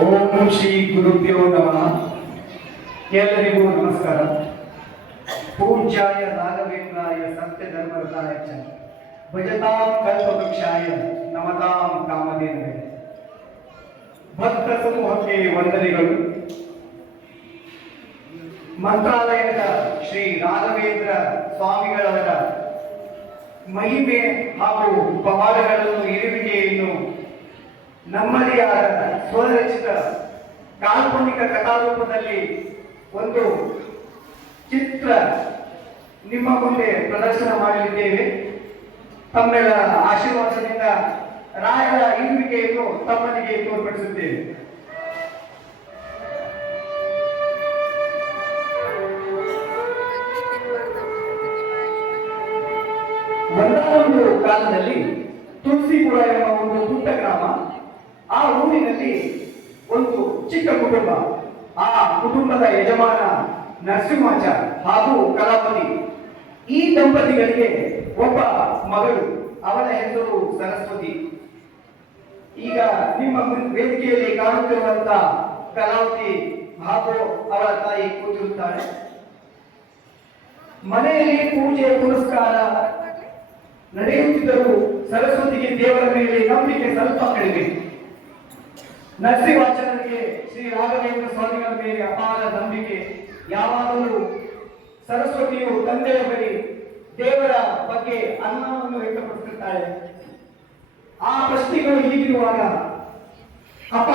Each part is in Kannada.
ಓಂ ಶ್ರೀ ಗುರುಭ್ಯೋ ನಮಃ. ಎಲ್ಲರಿಗೂ ನಮಸ್ಕಾರ. ಪೂಜ್ಯಾಯ ರಾಘವೇಂದ್ರಾಯ ಸತ್ಯಧರ್ಮರತಾಯ ಚ ಭಜತಾಂ ಕಲ್ಪವೃಕ್ಷಾಯ ನಮತಾಂ ಕಾಮಧೇನವೇ. ಭಕ್ತ ಸಮೂಹಕ್ಕೆ ವಂದನೆಗಳು. ಮಂತ್ರಾಲಯದ ಶ್ರೀ ರಾಘವೇಂದ್ರ ಸ್ವಾಮಿಗಳವರ ಮಹಿಮೆ ಹಾಗೂ ಪವಾಡಗಳನ್ನು ಇರುವಿಕೆಯನ್ನು ನಮ್ಮದೇ ಆದ ಸ್ವರಚಿತ ಕಾಲ್ಪನಿಕ ಕಥಾರೂಪದಲ್ಲಿ ಒಂದು ಚಿತ್ರ ನಿಮ್ಮ ಮುಂದೆ ಪ್ರದರ್ಶನ ಮಾಡಲಿದ್ದೇವೆ. ತಮ್ಮೆಲ್ಲರ ಆಶೀರ್ವಾದದಿಂದ ರಾಯರ ಇರುವಿಕೆಯನ್ನು ತಮ್ಮನಿಗೆ ತೋರ್ಪಡಿಸುತ್ತೇವೆ. ಒಂದಾನೊಂದು ಕಾಲದಲ್ಲಿ ತುಳಸಿಪುರ ಎಂಬ ಒಂದು ಪುಟ್ಟ ಗ್ರಾಮ. ಆ ಊರಿನಲ್ಲಿ ಒಂದು ಚಿಕ್ಕ ಕುಟುಂಬ. ಆ ಕುಟುಂಬದ ಯಜಮಾನ ನರಸಿಂಹಾಚಾರ್ ಹಾಗೂ ಕಲಾವತಿ. ಈ ದಂಪತಿಗಳಿಗೆ ಒಬ್ಬ ಮಗಳು, ಅವಳ ಹೆಸರು ಸರಸ್ವತಿ. ಈಗ ನಿಮ್ಮ ವೇದಿಕೆಯಲ್ಲಿ ಕಾಣುತ್ತಿರುವಂತ ಕಲಾವತಿ ಹಾಗೂ ಅವಳ ತಾಯಿ ಕೂತಿರುತ್ತಾಳೆ. ಮನೆಯಲ್ಲಿ ಪೂಜೆ ಪುರಸ್ಕಾರ ನಡೆಯುತ್ತಿದ್ದರೂ ಸರಸ್ವತಿಗೆ ದೇವರ ಮೇಲೆ ನಂಬಿಕೆ ಸ್ವಲ್ಪ ಕಡಿಮೆ. ನರಸಿಂಹಾಚಾರ್ಯರಿಗೆ ಶ್ರೀ ರಾಘವೇಂದ್ರ ಸ್ವಾಮಿಗಳ ಮೇಲೆ ಅಪಾರ ನಂಬಿಕೆ. ಯಾವಾಗಲೂ ಸರಸ್ವತಿಯು ತಂದೆಯ ಬಳಿ ದೇವರ ಬಗ್ಗೆ ಅನುಮಾನವನ್ನು ವ್ಯಕ್ತಪಡಿಸುತ್ತಾಳೆ. ಆ ಪ್ರಶ್ನೆಗಳು ಹೀಗಿರುವಾಗ, ಅಪ್ಪ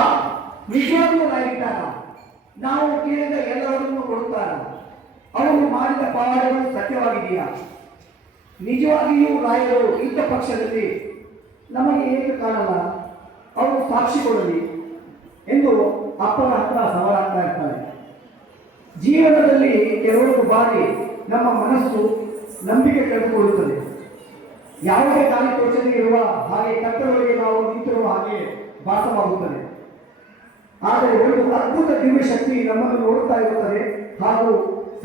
ನಿಜವಾಗ್ಲೂ ಆಗಿದ್ದಾರ? ನಾವು ಕೇಳಿದ ಎಲ್ಲವನ್ನೂ ಕೊಡುತ್ತಾರ? ಅವರು ಮಾಡಿದ ಪವಾಡಗಳು ಸತ್ಯವಾಗಿದೆಯಾ? ನಿಜವಾಗಿಯೂ ರಾಯರು ಇದ್ದ ಪಕ್ಷದಲ್ಲಿ ನಮಗೆ ಏಕೆ ಕಾಣಲ್ಲ? ಅವರು ಸಾಕ್ಷಿ ಕೊಡಲಿ ಎಂದು ಅಪ್ಪನ ಹತ್ರ ಸವಾಲಾಗ್ತಾ ಇರ್ತಾರೆ. ಜೀವನದಲ್ಲಿ ಕೆಲವೊಂದು ಬಾರಿ ನಮ್ಮ ಮನಸ್ಸು ನಂಬಿಕೆ ಕಳೆದುಕೊಳ್ಳುತ್ತದೆ. ಯಾವುದೇ ದಾರಿ ತೋಚದೆ ಇರುವ ಹಾಗೆ ಕತ್ತಲೊಳಗೆ ನಾವು ನಿಂತಿರುವ ಹಾಗೆ ಭಾಸವಾಗುತ್ತದೆ. ಆದರೆ ಒಂದು ಅದ್ಭುತ ದಿವ್ಯ ಶಕ್ತಿ ನಮ್ಮನ್ನು ನೋಡುತ್ತಾ ಇರುತ್ತದೆ ಹಾಗೂ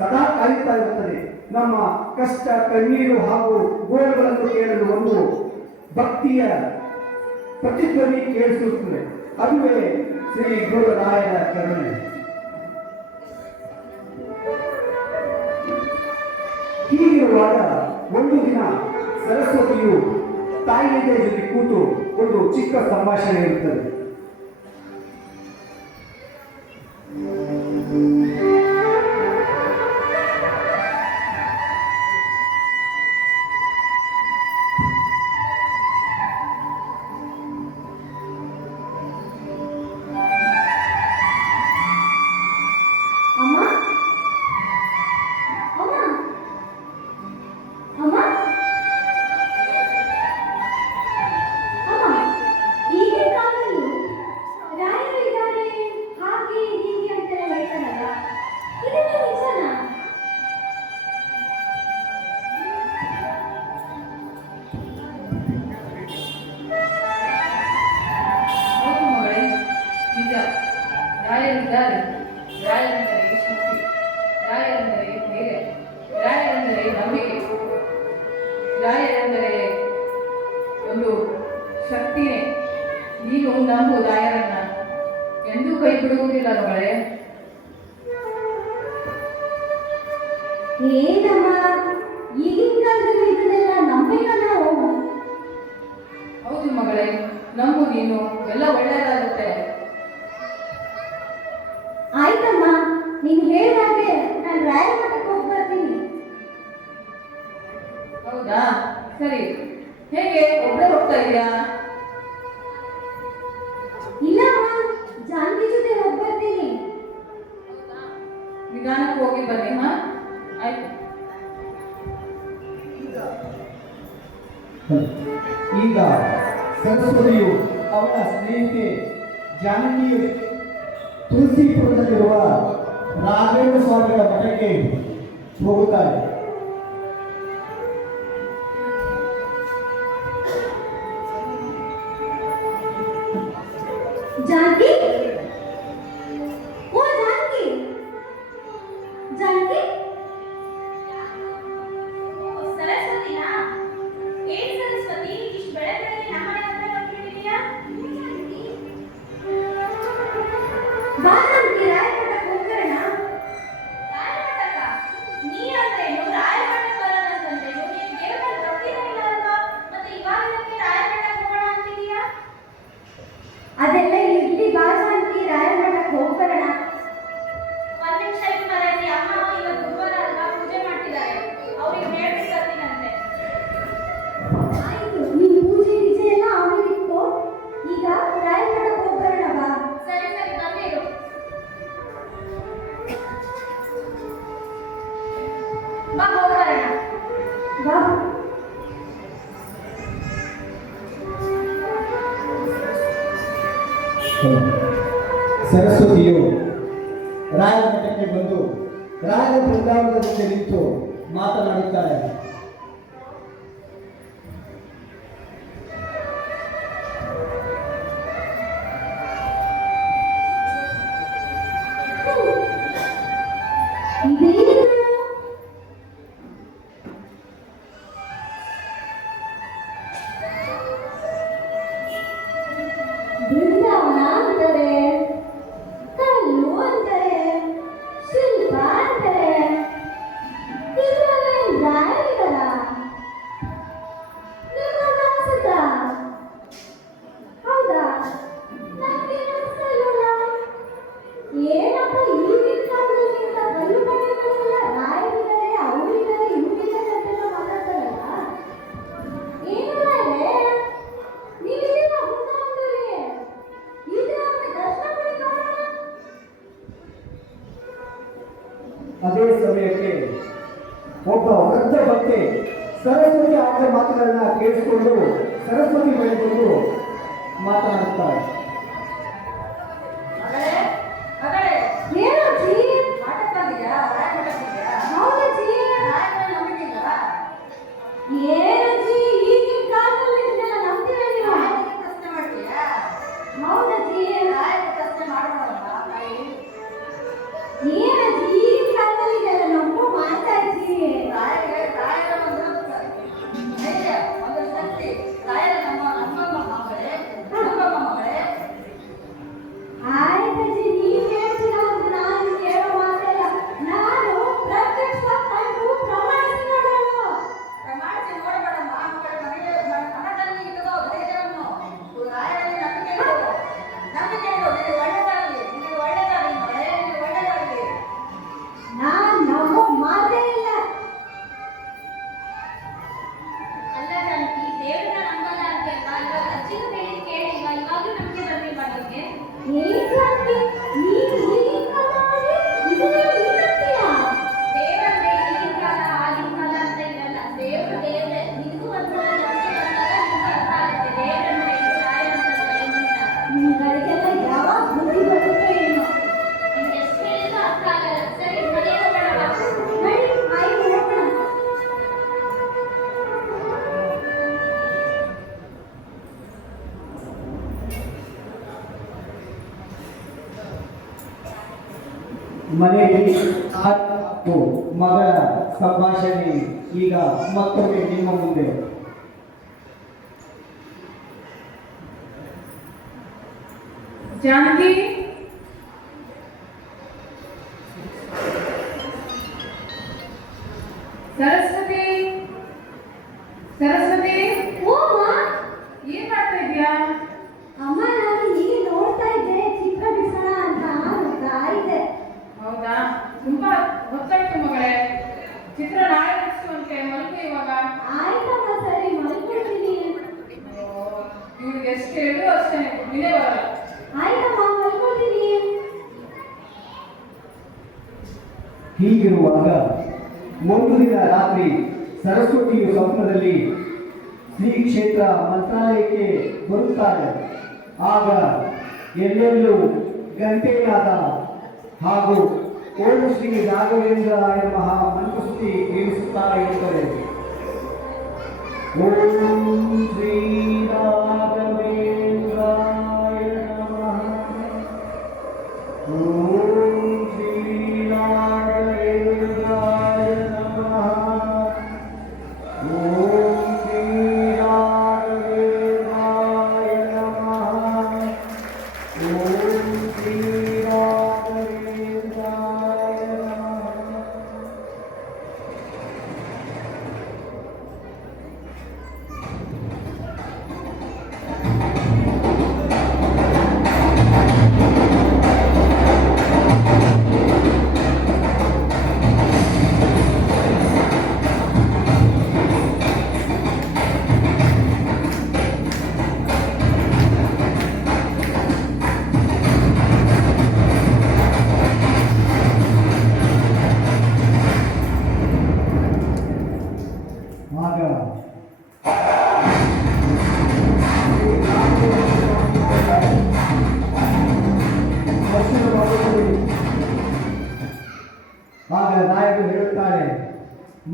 ಸದಾ ಕಾಯುತ್ತಾ ಇರುತ್ತದೆ. ನಮ್ಮ ಕಷ್ಟ, ಕಣ್ಣೀರು ಹಾಗೂ ಗೋಳಗಳನ್ನು ಕೇಳಲು ಒಂದು ಭಕ್ತಿಯ ಪ್ರತಿಧ್ವನಿ ಕೇಳಿಸುತ್ತದೆ. ಅದುವೇ ಶ್ರೀ ಗುರುರಾಯರ ಕರುಣೆ. ಹೀಗಿರುವಾಗ ಒಂದು ದಿನ ಸರಸ್ವತಿಯು ತಾಯಿಯ ಜೊತೆ ಕೂತು ಒಂದು ಚಿಕ್ಕ ಸಂಭಾಷಣೆ ಇರುತ್ತದೆ. ರಾಯರಿದ್ದಾರೆ. ರಾಯರೆಂದರೆ ಶಕ್ತಿ, ರಾಯರೆಂದರೆ ಧೈರ್ಯ, ರಾಯರೆಂದರೆ ನಂಬಿಕೆ, ರಾಯರೆಂದರೆ ಒಂದು ಶಕ್ತಿನೇ. ನೀನು ನಂಬು ರಾಯರನ್ನ, ಎಂದೂ ಕೈ ಬಿಡುವುದಿಲ್ಲ ಮಗಳೇ. ಏನಮ್ಮ ಈಗಿನ ಕಾಲದಲ್ಲಿ ಇದನ್ನೆಲ್ಲ ನಂಬಿಕನ? ಹೌದು ಮಗಳೇ, ನಂಬು ನೀನು, ಎಲ್ಲ ಒಳ್ಳೆಯದಾಗುತ್ತೆ. ಆಯ್ತಮ್ಮ, ನೀನು ಹೇಳಿದಾಗೆ ನಾನು ರಾಯರ ಮಠಕ್ಕೆ ಹೋಗಿ ಬರ್ತೀನಿ. ಹೌದಾ, ಸರಿ. ಹೇಗೆ ಒಬ್ಬಳೇ ಹೋಗ್ತಾ ಇದೆಯಾ? ಇಲ್ಲ ಅಮ್ಮ, ಜಾನಕಿ ಜೊತೆ ಹೋಗಿ ಬರ್ತೀನಿ. ನಿಧಾನಕ್ಕೆ ಹೋಗಿ ಬನ್ನಿ. ಹಾ, ಆಯ್ತು. ಈಗ ಸರಸ್ವತಿಯು ಅವಳ ಸ್ನೇಹಿತೆ ಜಾನಕಿಯು ತುಳಸಿಪುರದಲ್ಲಿರುವ ರಾಘವೇಂದ್ರ ಸ್ವಾಮಿಗಳ ಮಠಕ್ಕೆ ಹೋಗುತ್ತಾರೆ. ಜಾನಕಿ, ಓ ಜಾನಕಿ, ಜಾನಕಿ, ಸರಸ್ವತಿನಾ? ಏನ್ ಸರಸ್ವತಿ, ಇಷ್ಟು ಬೆಳಗ್ಗೆ ನಮ್ಮ ಮನೆ ಹತ್ರ ಬಂದ್ಬಿಟ್ಟಿದೀಯಾ? ಸರಸ್ವತಿಯು ರಾಯರ ಮಠಕ್ಕೆ ಬಂದು ರಾಯರ ಬೃಂದಾವನದ ಮುಂದೆ ನಿಂತು ಮಾತನಾಡುತ್ತಾಳೆ. ಇದೇನು? ಬೃಂದಾವನ ಅಂತಾರೆ, ಕಲ್ಲು ಅಂತಾರೆ, ಶಿಲ್ಪ ಅಂತಾರೆ. ಇದರಲ್ಲೇನ್ ರಾಯರಿಗಲ್ಲ? ನಿಮ್ಗೊಂದು ಅನ್ಸುತ್ತಾ? ಹೌದಾ? ನನ್ಗೆ ಅನ್ಸ್ತಾ ಇಲ್ವಲ್ಲ? ಏನಪ್ಪ ಈಗಿನ ಕಾಲದಲ್ಲಿ ಇಂಥ ಕಲ್ಲು ಬಂಡೆಗಳೆಲ್ಲ ರಾಯರಿದ್ದಾರೆ, ಅವರಿದ್ದಾರೆ, ಇವರಿದ್ದಾರೆ ಅಂತೆಲ್ಲ ಮಾತಾಡ್ತಾರಲ್ಲ? ಏನು ರಾಯರೇ? ನೀವಿದ್ದೀರಾ ಬೃಂದಾವನದಲ್ಲಿ? ಇದ್ರೆ ಒಮ್ಮೆ ದರ್ಶನ ಕೊಡಿ ನೋಡೋಣ. ಅದೇ ಸಮಯಕ್ಕೆ ಒಬ್ಬ ವೃದ್ಧ ಭಕ್ತಿ ಸರಸ್ವತಿ ಆಡಿದ ಮಾತುಗಳನ್ನ ಕೇಳಿಸಿಕೊಂಡು ಸರಸ್ವತಿ ಬಳಿ ಬಂದು ಮಾತನಾಡುತ್ತಾರೆ. ಏನು ಅಜ್ಜಿ? ಮಾತಾಡ್ತಿದ್ಯಾ? ರಾಯರ ಮಾತಾಡ್ತಿದ್ಯಾ? ಹೌದಜ್ಜಿ. ರಾಯರ ನಂಬಿಕೆಯಿಲ್ಲ? ಏನಜ್ಜಿ ಈಗಿನ ಕಾಲದಲ್ಲಿ ಇದನ್ನೆಲ್ಲ ನಂಬ್ತೀರಾ ನೀವು? ರಾಯರಿಗೆ ಪ್ರಶ್ನೆ ಮಾಡ್ತೀಯಾ? ಹೌದಜ್ಜಿ. ರಾಯರ ಪ್ರಶ್ನೆ ಮಾಡೋಣಲ್ಲ ತಾಯಿ. ಏನಜ್ಜಿ ಈಗಿನ ಕಾಲದಲ್ಲಿ ಇದೆಲ್ಲ ನಂಬೋ ಮಾತಾಡ್ಸಿ. ರಾಯರ ಒಂದು ಧೈರ್ಯ, ಒಂದು ಶಕ್ತಿ. ರಾಯರ ನಮ್ಮಮ್ಮ ಮಗಳೇ, ನಮ್ಮಮ್ಮ ಮಗಳೇ. ಆಯ್ತಜ್ಜಿ, ನೀವ್ ಹೇಳ್ತೀರಾ ಅಂತ ನಾನು ಕೇಳೋ ಮಾತಲ್ಲ. ನಾನು ಪ್ರತ್ಯಕ್ಷವಾಗಿ ಕಂಡು ಪ್ರಮಾಣಿಸಿ ನೋಡೋಳು. ಪ್ರಮಾಣಿಸಿ ನೋಡಬೇಡಮ್ಮ ಮಗಳ ಮನದಲ್ಲಿ ಇಟ್ಟುಕೋ ಧೈರ್ಯವನ್ನು. ರಾಯರಲ್ಲಿ ನಂಬಿಕೆ ಇಡು, ನಂಬಿಕೆ ಇಡು. ನಿನಗೆ ಒಳ್ಳೆದಾಗಲಿ, ನಿನಗೆ ಒಳ್ಳೆದಾಗಲಿ ಮಗಳೇ, ನಿನಗೆ ಒಳ್ಳೆದಾಗಲಿ. ನಾನ್ ನಂಬೋ ಮಾತೇ ಇಲ್ಲ. ಅಲ್ಲ ಜಾನಕಿ, ದೇವ್ರನ್ನ ನಂಬಲ್ಲ ಅಂತೆಲ್ವಾ? ಇವಾಗ ಅಜ್ಜಿಗೂ ಹೇಳಿ ಕೇಳಿಲ್ವಾ? ಇವಾಗ್ಲೂ ನಂಬಿಕೆ ಬರ್ಲಿಲ್ವಾ ನಿಮ್ಗೆ? ಏನ್ ಜಾಸ್ತಿ? ನೀನ್ ಈಗಿನ ಕಾಲದಲ್ಲಿ ಇದನ್ನೆಲ್ಲ ನೀನ್ ನಂಬ್ತೀಯಾ? ದೇವ್ರಂದ್ರೆ ಈಗಿನ ಕಾಲ ಆಗಿನ ಕಾಲ ಅಂತ ಇರಲ್ಲ. ದೇವ್ರು ದೇವ್ರೆ. ನಿನಗೂ ಒಂದ್ಸಲ ನಂಬಿಕೆ ಬಂದಾಗ ನಿಮ್ಗೆ ಅರ್ಥ ಆಗುತ್ತೆ ದೇವ್ರಂದ್ರೆ ಏನು, ರಾಯರಂದ್ರೆ ಏನು ಅಂತ. ನಿಮ್ಗಳಿಗೆಲ್ಲ ಯಾವಾಗ ಬುದ್ಧಿ ಬರುತ್ತೋ ಏನೋ. ನಿಮ್ಗೆ ಎಷ್ಟು ಹೇಳಿದ್ರು ಅರ್ಥ ಆಗಲ್ಲ. ಸರಿ, ಮನೆಗೆ ಹೋಗೋಣ ಬಾ. ನಡಿ, ಆಯ್ತು ಹೋಗೋಣ. ಮನೆಯಲ್ಲಿ ಹಾಗೂ ಮಗಳ ಸಂಭಾಷಣೆ ಈಗ ಮತ್ತೊಮ್ಮೆ ನಿಮ್ಮ ಮುಂದೆ. ಜಾನಕಿ, ಸರಸ್ವತಿ, ಸರಸ್ವತಿ, ಓ ಅಮ್ಮ. ಏನ್ ಮಾಡ್ತಾ ಇದ್ಯಾ? ಅಮ್ಮ, ನಾನು ಈಗ ನೋಡ್ತಾ ಇದ್ದೆ, ಚಿತ್ರ ಬಿಡಿಸೋಣ ಅಂತ ನೋಡ್ತಾ ಇದ್ದೆ. ಹೌದಾ? ತುಂಬಾ ಹೊತ್ತಾಯ್ತು ಮಗಳೇ. ಚಿತ್ರ ನಾಳೆ ಬಿಡಿಸುವಂತೆ ಮಲ್ಕು ಇವಾಗ. ಆಯ್ತಮ್ಮ, ಸರಿ ಮಲ್ಕೊಳ್ತೀನಿ. ಇವ್ರಿಗೆ ಎಷ್ಟು ಹೇಳಿದ್ರು ಅಷ್ಟೇ, ನಿನ್ನೆ ಬರಲ್ಲ. ಆಯ್ತಮ್ಮ, ಮಲ್ಕೊಳ್ತೀನಿ. ಹೀಗಿರುವಾಗ ಒಂದು ದಿನ ರಾತ್ರಿ ಸರಸ್ವತಿಯು ಸ್ವಪ್ನದಲ್ಲಿ ಶ್ರೀ ಕ್ಷೇತ್ರ ಮಂತ್ರಾಲಯಕ್ಕೆ ಬರುತ್ತಾರೆ. ಆಗ ಎಲ್ಲೆಲ್ಲೂ ಗಂಟೆನಾದ ಹಾಗೂ ಓಂ ಶ್ರೀ ರಾಘವೇಂದ್ರಾಯ ನಮಃ ಮಂತ್ರಸ್ತುತಿ ಕೇಳಿಸುತ್ತಾ ಇರುತ್ತದೆ. ಓಂ ಶ್ರೀ ರಾಘವೇಂದ್ರಾಯ ನಮಃ. ಓಂ ಶ್ರೀ ರಾಘವೇಂದ್ರಾಯ ನಮಃ. ಓಂ ಶ್ರೀ ರಾಘವೇಂದ್ರಾಯ ನಮಃ. ಓಂ ಶ್ರೀ ರಾಘವೇಂದ್ರಾಯ ನಮಃ. ದರ್ಶನವಾಗುತ್ತದೆ. ಆಗ ರಾಯರು ಹೇಳುತ್ತಾರೆ,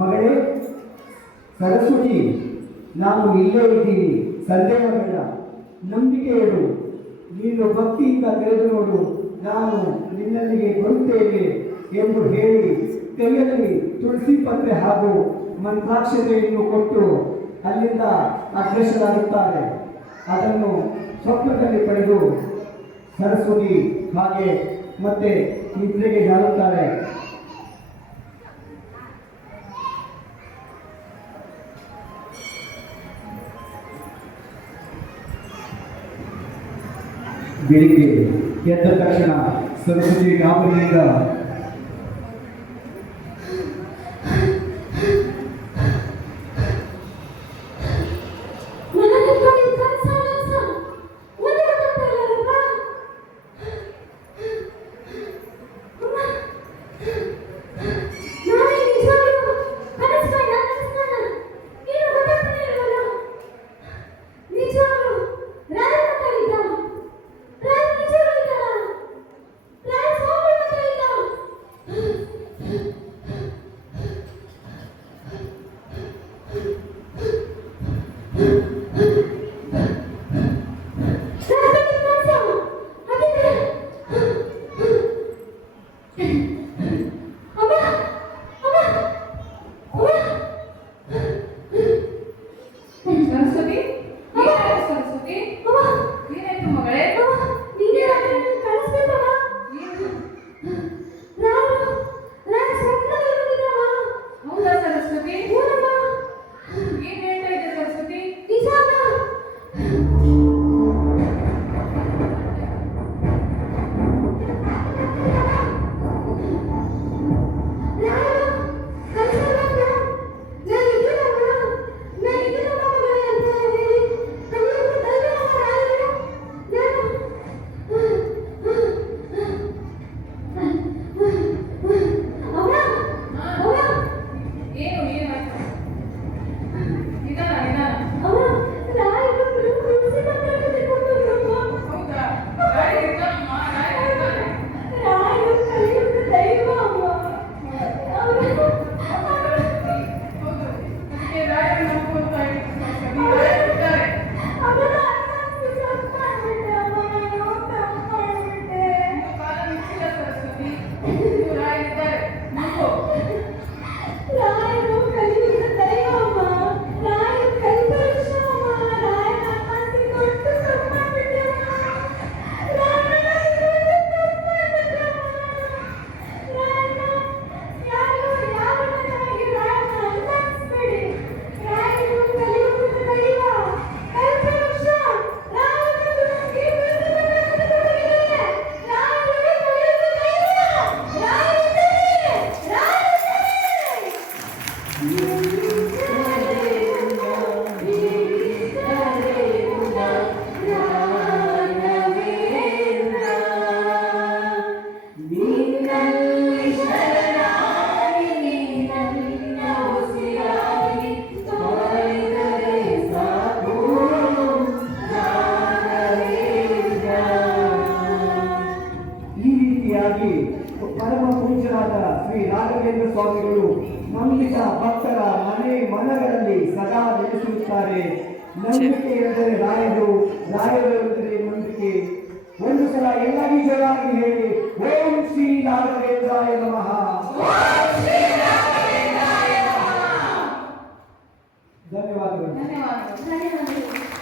ಮಗಳೇ ಸರಸ್ವತಿ, ನಾನು ಇಲ್ಲೇ ಇದ್ದೀನಿ, ಸಂದೇಹ ಬೇಡ, ನಂಬಿಕೆ ಇಡು, ನೀನು ಭಕ್ತಿಯಿಂದ ತೆರೆದು ನೋಡು, ನಾನು ನಿನ್ನಲ್ಲಿಗೆ ಬರುತ್ತೇನೆ ಎಂದು ಹೇಳಿ ಕೈಯಲ್ಲಿ ತುಳಸಿ ಪತ್ರೆ ಹಾಗೂ ಮಂತ್ರಾಕ್ಷತೆಯನ್ನು ಕೊಟ್ಟು ಅಲ್ಲಿಂದ ಅಗ್ರಸರಾಗುತ್ತಾರೆ. ಅದನ್ನು ಸ್ವಪ್ನದಲ್ಲಿ ಪಡೆದು ಸರಸ್ವತಿ ಹಾಗೆ ಮತ್ತೆ ನಿದ್ರೆಗೆ ಜಾರುತ್ತಾರೆ. ಬೆಳಿಗ್ಗೆ ಎದ್ದ ತಕ್ಷಣ ಸರಸ್ವತಿ ಗಾಬರಿಯಿಂದ ಪರಮ ಪೂಜ್ಯರಾದ ಶ್ರೀ ರಾಘವೇಂದ್ರ ಸ್ವಾಮಿಗಳು ನಂಬಿಕ ಭಕ್ತರ ಮನೆ ಮನಗಳಲ್ಲಿ ಸದಾ ನೆಲೆಸಿರುತ್ತಾರೆ. ನಂಬಿಕೆ ಎಂದರೆ ರಾಯರು, ರಾಯರು ಎಂದರೆ ನಂಬಿಕೆ. ಒಂದು ಸಲ ಎಲ್ಲರಿಗೂ ಜೋರಾಗಿ ಹೇಳಿ, ಓಂ ಶ್ರೀ ರಾಘವೇಂದ್ರಾಯ ನಮಃ. ಧನ್ಯವಾದಗಳು. ಧನ್ಯವಾದಗಳು.